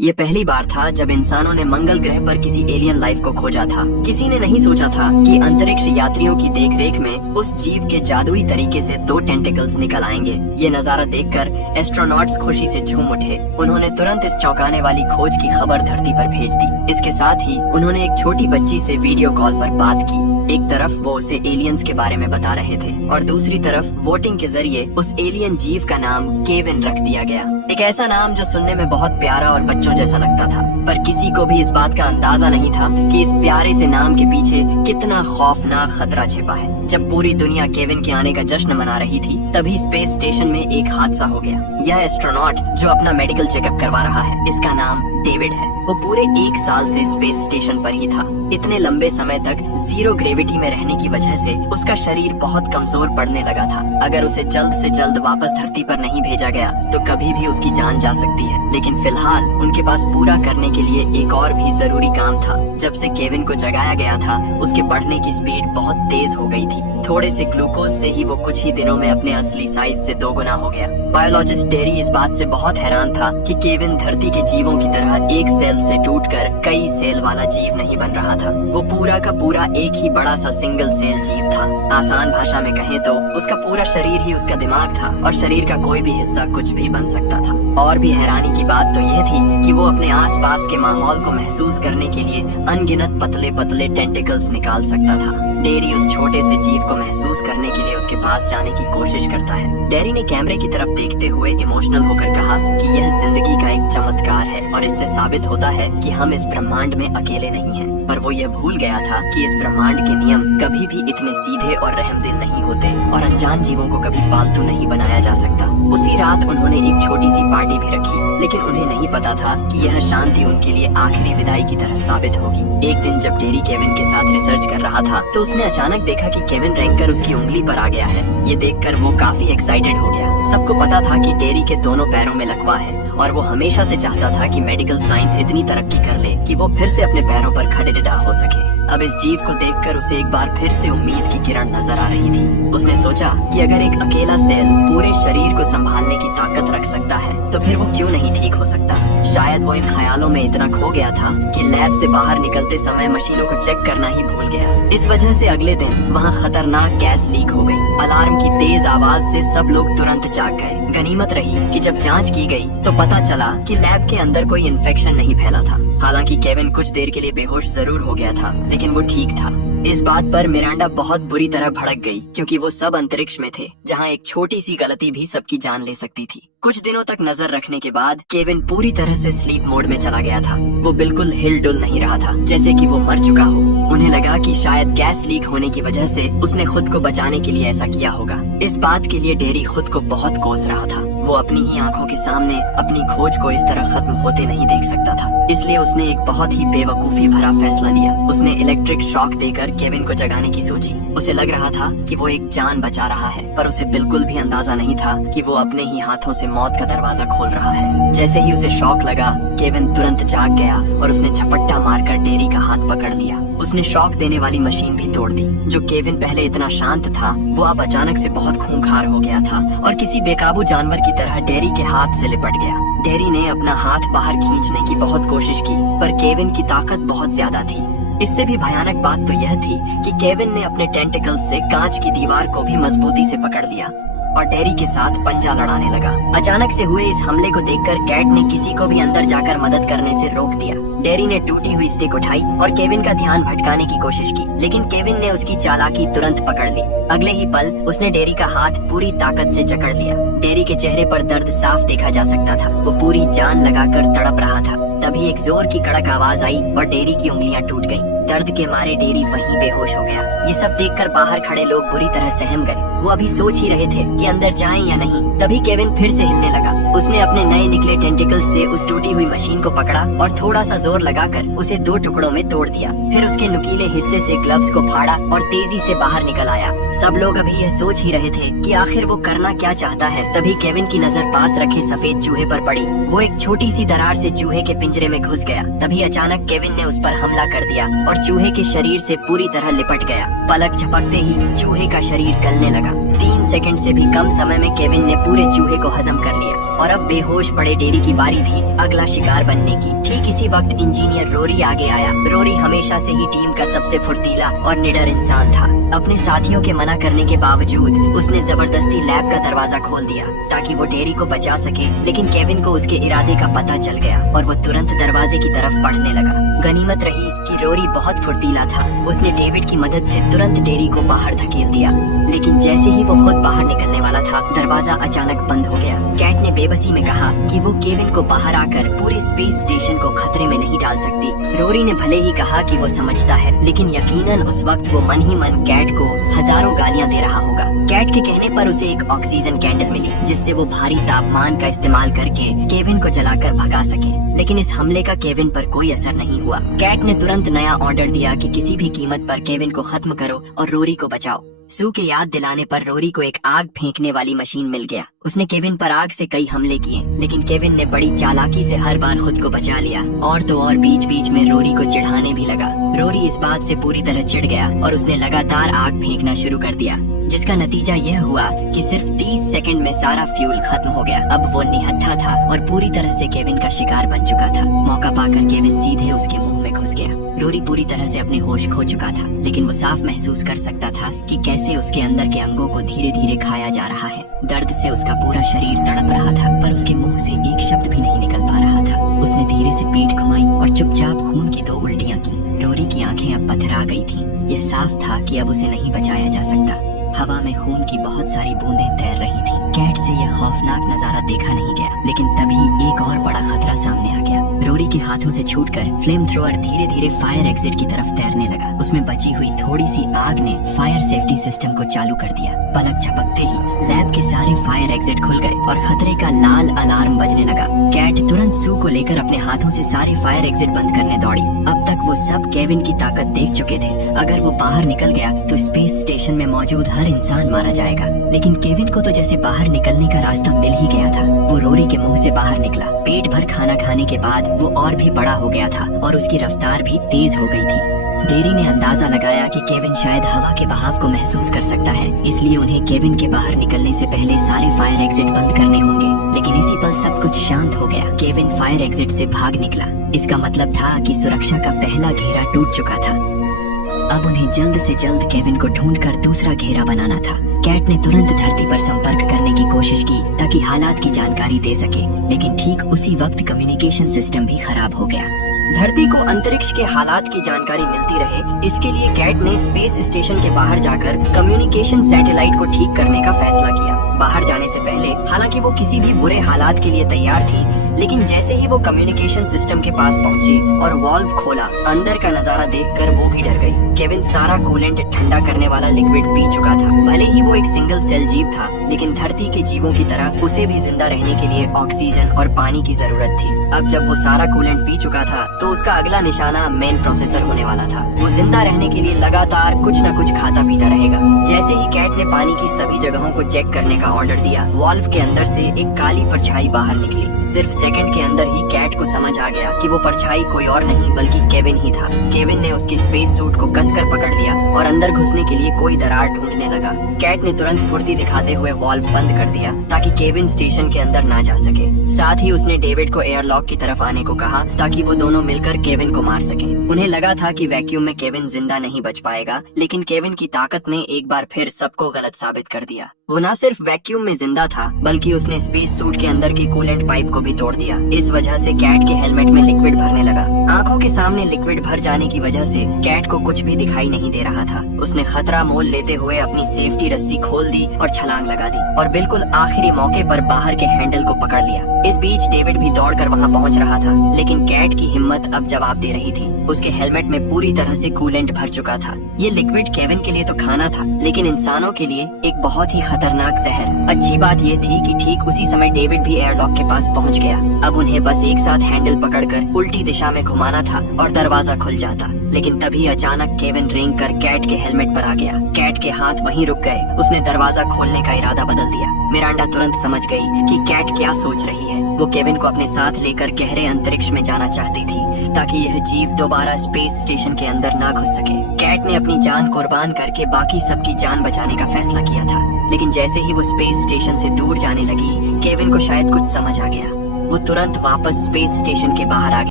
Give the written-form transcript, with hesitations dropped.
ये पहली बार था जब इंसानों ने मंगल ग्रह पर किसी एलियन लाइफ को खोजा था। किसी ने नहीं सोचा था कि अंतरिक्ष यात्रियों की देखरेख में उस जीव के जादुई तरीके से 2 टेंटिकल्स निकल आएंगे। ये नजारा देखकर एस्ट्रोनॉट्स खुशी से झूम उठे। उन्होंने तुरंत इस चौंकाने वाली खोज की खबर धरती पर भेज दी। इसके साथ ही उन्होंने एक छोटी बच्ची से वीडियो कॉल पर बात की। एक तरफ वो उसे एलियंस के बारे में बता रहे थे और दूसरी तरफ वोटिंग के जरिए उस एलियन जीव का नाम केविन रख दिया गया। एक ऐसा नाम जो सुनने में बहुत प्यारा और बच्चों जैसा लगता था, पर किसी को भी इस बात का अंदाजा नहीं था कि इस प्यारे से नाम के पीछे कितना खौफनाक खतरा छिपा है। जब पूरी दुनिया केविन के आने का जश्न मना रही थी, तभी स्पेस स्टेशन में एक हादसा हो गया। यह एस्ट्रोनॉट जो अपना मेडिकल चेकअप करवा रहा है, इसका नाम डेविड है। वो पूरे 1 साल से स्पेस स्टेशन पर ही था। इतने लंबे समय तक जीरो ग्रेविटी में रहने की वजह से उसका शरीर बहुत कमजोर पड़ने लगा था। अगर उसे जल्द से जल्द वापस धरती पर नहीं भेजा गया तो कभी भी उसकी जान जा सकती है। लेकिन फिलहाल उनके पास पूरा करने के लिए एक और भी जरूरी काम था। जब से केविन को जगाया गया था, उसके बढ़ने की स्पीड बहुत तेज हो गई थी। थोड़े से ग्लूकोज से ही वो कुछ ही दिनों में अपने असली साइज से 2 गुना हो गया। बायोलॉजिस्ट डेरी इस बात से बहुत हैरान था कि केविन धरती के जीवों की तरह एक सेल से टूटकर कई सेल वाला जीव नहीं बन रहा था। वो पूरा का पूरा एक ही बड़ा सा सिंगल सेल जीव था। आसान भाषा में कहें तो उसका पूरा शरीर ही उसका दिमाग था और शरीर का कोई भी हिस्सा कुछ भी बन सकता था। और भी हैरानी की बात तो यह थी कि वो अपने आसपास के माहौल को महसूस करने के लिए अनगिनत पतले पतले टेंटिकल्स निकाल सकता था। डेरी उस छोटे से जीव को महसूस करने के लिए उसके पास जाने की कोशिश करता है। डेरी ने कैमरे की तरफ देखते हुए इमोशनल होकर कहा कि यह जिंदगी का एक चमत्कार है और इससे साबित होता है कि हम इस ब्रह्मांड में अकेले नहीं हैं। पर वो यह भूल गया था कि इस ब्रह्मांड के नियम कभी भी इतने सीधे और रहमदिल नहीं होते और अनजान जीवों को कभी पालतू नहीं बनाया जा सकता। उसी रात उन्होंने एक छोटी सी पार्टी भी रखी, लेकिन उन्हें नहीं पता था कि यह शांति उनके लिए आखिरी विदाई की तरह साबित होगी। एक दिन जब डेरी केविन के साथ रिसर्च कर रहा था तो उसने अचानक देखा कि केविन रेंगकर उसकी उंगली पर आ गया है। ये देखकर वो काफी एक्साइटेड हो गया। सबको पता था कि डेरी के दोनों पैरों में लकवा है और वो हमेशा से चाहता था कि मेडिकल साइंस इतनी तरक्की कर ले कि वो फिर से अपने पैरों पर खड़े हो सके। अब इस जीव को देखकर उसे एक बार फिर से उम्मीद की किरण नजर आ रही थी। उसने सोचा कि अगर एक अकेला सेल पूरे शरीर को संभालने की ताकत रख सकता है तो फिर वो क्यों नहीं ठीक हो सकता। शायद वो इन ख्यालों में इतना खो गया था कि लैब से बाहर निकलते समय मशीनों को चेक करना ही भूल गया। इस वजह से अगले दिन वहाँ खतरनाक गैस लीक हो गई। अलार्म की तेज आवाज से सब लोग तुरंत जाग गए। गनीमत रही कि जब जांच की गई तो पता चला कि लैब के अंदर कोई इन्फेक्शन नहीं फैला था। हालांकि केविन कुछ देर के लिए बेहोश जरूर हो गया था, लेकिन वो ठीक था। इस बात पर मिरांडा बहुत बुरी तरह भड़क गई क्योंकि वो सब अंतरिक्ष में थे जहां एक छोटी सी गलती भी सबकी जान ले सकती थी। कुछ दिनों तक नजर रखने के बाद केविन पूरी तरह से स्लीप मोड में चला गया था। वो बिल्कुल हिल डुल नहीं रहा था, जैसे कि वो मर चुका हो। उन्हें लगा कि शायद गैस लीक होने की वजह से उसने खुद को बचाने के लिए ऐसा किया होगा। इस बात के लिए डेरी खुद को बहुत कोस रहा था। वो अपनी ही आंखों के सामने अपनी खोज को इस तरह खत्म होते नहीं देख सकता था। इसलिए उसने एक बहुत ही बेवकूफी भरा फैसला लिया। उसने इलेक्ट्रिक शॉक देकर केविन को जगाने की सोची। उसे लग रहा था कि वो एक जान बचा रहा है, पर उसे बिल्कुल भी अंदाजा नहीं था कि वो अपने ही हाथों से मौत का दरवाजा खोल रहा है। जैसे ही उसे शॉक लगा, केविन तुरंत जाग गया और उसने झपट्टा मारकर डेरी का हाथ पकड़ लिया। उसने शॉक देने वाली मशीन भी तोड़ दी। जो केविन पहले इतना शांत था, वो अब अचानक से बहुत खूंखार हो गया था और किसी बेकाबू जानवर की तरह डेरी के हाथ से लिपट गया। डेरी ने अपना हाथ बाहर खींचने की बहुत कोशिश की, पर केविन की ताकत बहुत ज्यादा थी। इससे भी भयानक बात तो यह थी कि केविन ने अपने टेंटिकल्स से कांच की दीवार को भी मजबूती से पकड़ लिया और डेरी के साथ पंजा लड़ाने लगा। अचानक से हुए इस हमले को देखकर कैट ने किसी को भी अंदर जाकर मदद करने से रोक दिया। डेरी ने टूटी हुई स्टिक उठाई और केविन का ध्यान भटकाने की कोशिश की, लेकिन केविन ने उसकी चालाकी तुरंत पकड़ ली। अगले ही पल उसने डेरी का हाथ पूरी ताकत से जकड़ लिया। डेरी के चेहरे पर दर्द साफ देखा जा सकता था। वो पूरी जान लगाकर तड़प रहा था। तभी एक जोर की कड़क आवाज आई और डेरी की उंगलियां टूट गईं। दर्द के मारे डेरी वहीं बेहोश हो गया। ये सब देखकर बाहर खड़े लोग बुरी तरह सहम गए। वो अभी सोच ही रहे थे कि अंदर जाएं या नहीं, तभी केविन फिर से हिलने लगा। उसने अपने नए निकले टेंटिकल्स से उस टूटी हुई मशीन को पकड़ा और थोड़ा सा जोर लगाकर उसे 2 टुकड़ों में तोड़ दिया। फिर उसके नुकीले हिस्से से ग्लव्स को फाड़ा और तेजी से बाहर निकल आया। सब लोग अभी यह सोच ही रहे थे कि आखिर वो करना क्या चाहता है। तभी केविन की नजर पास रखे सफेद चूहे पर पड़ी। वो एक छोटी सी दरार से चूहे के पिंजरे में घुस गया। तभी अचानक केविन ने उस पर हमला कर दिया और चूहे के शरीर से पूरी तरह लिपट गया। पलक झपकते ही चूहे का शरीर गलने लगा। 3 सेकंड से भी कम समय में केविन ने पूरे चूहे को हजम कर लिया और अब बेहोश पड़े डेरी की बारी थी अगला शिकार बनने की। ठीक इसी वक्त इंजीनियर रोरी आगे आया। रोरी हमेशा से ही टीम का सबसे फुर्तीला और निडर इंसान था। अपने साथियों के मना करने के बावजूद उसने जबरदस्ती लैब का दरवाजा खोल दिया ताकि वो डेरी को बचा सके, लेकिन केविन को उसके इरादे का पता चल गया और वो तुरंत दरवाजे की तरफ बढ़ने लगा। गनीमत रही कि रोरी बहुत फुर्तीला था। उसने डेविड की मदद से तुरंत डेरी को बाहर धकेल दिया, लेकिन जैसे ही वो खुद बाहर निकलने वाला था दरवाजा अचानक बंद हो गया। कैट ने बेबसी में कहा कि वो केविन को बाहर आकर पूरे स्पेस स्टेशन को खतरे में नहीं डाल सकती। रोरी ने भले ही कहा कि वो समझता है, लेकिन यकीनन उस वक्त वो मन ही मन कैट को हजारों गालियां दे रहा होगा। कैट के कहने पर उसे एक ऑक्सीजन कैंडल मिली जिससे वो भारी तापमान का इस्तेमाल करके केविन को जलाकर भगा सके, लेकिन इस हमले का केविन पर कोई असर नहीं हुआ। कैट ने तुरंत नया ऑर्डर दिया कि किसी भी कीमत पर केविन को खत्म करो और रोरी को बचाओ। सू के याद दिलाने पर रोरी को एक आग फेंकने वाली मशीन मिल गया। उसने केविन पर आग से कई हमले किए, लेकिन केविन ने बड़ी चालाकी से हर बार खुद को बचा लिया और तो और बीच बीच में रोरी को चिढ़ाने भी लगा। रोरी इस बात से पूरी तरह चिढ़ गया और उसने लगातार आग फेंकना शुरू कर दिया, जिसका नतीजा यह हुआ कि सिर्फ 30 सेकंड में सारा फ्यूल खत्म हो गया। अब वो निहत्था था और पूरी तरह से केविन का शिकार बन चुका था। मौका पाकर केविन सीधे उसके मुंह में घुस गया। रोरी पूरी तरह से अपने होश खो चुका था, लेकिन वो साफ महसूस कर सकता था कि कैसे उसके अंदर के अंगों को धीरे धीरे खाया जा रहा है। दर्द से उसका पूरा शरीर तड़प रहा था, पर उसके मुंह से एक शब्द भी नहीं निकल पा रहा था। उसने धीरे से पीठ घुमाई और चुपचाप खून की 2 उल्टियां की। रोरी की आंखें अब पथरा गई थीं। यह साफ था कि अब उसे नहीं बचाया जा सकता। हवा में खून की बहुत सारी बूंदें तैर रही थीं। कैट से यह खौफनाक नजारा देखा नहीं गया, लेकिन तभी एक और बड़ा खतरा सामने आ गया। रोरी के हाथों से छूटकर फ्लेम थ्रोअर धीरे धीरे फायर एग्जिट की तरफ तैरने लगा। उसमें बची हुई थोड़ी सी आग ने फायर सेफ्टी सिस्टम को चालू कर दिया। पलक झपकते ही लैब के सारे फायर एग्जिट खुल गए और खतरे का लाल अलार्म बजने लगा। कैट तुरंत सू को लेकर अपने हाथों से सारे फायर एग्जिट बंद करने दौड़ी। अब तक वो सब केविन की ताकत देख चुके थे। अगर वो बाहर निकल गया तो स्पेस स्टेशन में मौजूद हर इंसान मारा जाएगा, लेकिन केविन को तो जैसे बाहर निकलने का रास्ता मिल ही गया था। वो रोरी के मुंह से बाहर निकला। पेट भर खाना खाने के बाद वो और भी बड़ा हो गया था और उसकी रफ्तार भी तेज हो गई थी। डेरी ने अंदाजा लगाया कि केविन शायद हवा के बहाव को महसूस कर सकता है, इसलिए उन्हें केविन के बाहर निकलने से पहले सारे फायर एग्जिट बंद करने होंगे। लेकिन इसी पल सब कुछ शांत हो गया। केविन फायर एग्जिट से भाग निकला। इसका मतलब था कि सुरक्षा का पहला घेरा टूट चुका था। अब उन्हें जल्द से जल्द केविन को ढूंढकर दूसरा घेरा बनाना था। कैट ने तुरंत धरती पर संपर्क करने की कोशिश की ताकि हालात की जानकारी दे सके, लेकिन ठीक उसी वक्त कम्युनिकेशन सिस्टम भी खराब हो गया। धरती को अंतरिक्ष के हालात की जानकारी मिलती रहे, इसके लिए कैट ने स्पेस स्टेशन के बाहर जाकर कम्युनिकेशन सैटेलाइट को ठीक करने का फैसला किया। बाहर जाने से पहले हालांकि वो किसी भी बुरे हालात के लिए तैयार थी, लेकिन जैसे ही वो कम्युनिकेशन सिस्टम के पास पहुंची और वॉल्व खोला, अंदर का नजारा देखकर वो भी डर गई। केविन सारा कूलेंट ठंडा करने वाला लिक्विड पी चुका था। भले ही वो एक सिंगल सेल जीव था, लेकिन धरती के जीवों की तरह उसे भी जिंदा रहने के लिए ऑक्सीजन और पानी की जरूरत थी। अब जब वो सारा कूलेंट पी चुका था तो उसका अगला निशाना मेन प्रोसेसर होने वाला था। वो जिंदा रहने के लिए लगातार कुछ न कुछ खाता पीता रहेगा। जैसे ही कैट ने पानी की सभी जगहों को चेक करने का ऑर्डर दिया, वॉल्व के अंदर से एक काली परछाई बाहर निकली। सिर्फ सेकंड के अंदर ही कैट को समझ आ गया कि वो परछाई कोई और नहीं बल्कि केविन ही था। केविन ने उसके स्पेस सूट को कसकर पकड़ लिया और अंदर घुसने के लिए कोई दरार ढूंढने लगा। कैट ने तुरंत फुर्ती दिखाते हुए वॉल्व बंद कर दिया ताकि केविन स्टेशन के अंदर ना जा सके। साथ ही उसने डेविड को एयरलॉक की तरफ आने को कहा ताकि वो दोनों मिलकर केविन को मार सके। उन्हें लगा था कि वैक्यूम में केविन जिंदा नहीं बच पाएगा, लेकिन केविन की ताकत ने एक बार फिर सबको गलत साबित कर दिया। वो न सिर्फ वैक्यूम में जिंदा था, बल्कि उसने स्पेस सूट के अंदर की कूलेंट पाइप को भी तोड़ दिया। इस वजह से कैट के हेलमेट में लिक्विड भरने लगा। आंखों के सामने लिक्विड भर जाने की वजह से कैट को कुछ भी दिखाई नहीं दे रहा था। उसने खतरा मोल लेते हुए अपनी सेफ्टी रस्सी खोल दी और छलांग लगा दी और बिल्कुल आखिरी मौके पर बाहर के हैंडल को पकड़ लिया। इस बीच डेविड भी दौड़कर वहां पहुंच रहा था, लेकिन कैट की हिम्मत अब जवाब दे रही थी। उसके हेलमेट में पूरी तरह से कूलेंट भर चुका था। ये लिक्विड केविन के लिए तो खाना था, लेकिन इंसानों के लिए एक बहुत ही खतरनाक जहर। अच्छी बात ये थी कि ठीक उसी समय डेविड भी एयरलॉक के पास पहुंच गया। अब उन्हें बस एक साथ हैंडल पकड़कर उल्टी दिशा में घुमाना था और दरवाजा खुल जाता। लेकिन तभी अचानक केविन रेंग कर कैट के हेलमेट पर आ गया। कैट के हाथ वहीं रुक गए। उसने दरवाजा खोलने का इरादा बदल दिया। मिरांडा तुरंत समझ गई कि कैट क्या सोच रही है। वो केविन को अपने साथ लेकर गहरे अंतरिक्ष में जाना चाहती थी ताकि यह जीव दोबारा स्पेस स्टेशन के अंदर ना घुस सके। कैट ने अपनी जान कुर्बान करके बाकी सबकी जान बचाने का फैसला किया था, लेकिन जैसे ही वो स्पेस स्टेशन से दूर जाने लगी, केविन को शायद कुछ समझ आ गया। वो तुरंत वापस स्पेस स्टेशन के बाहर आ गया।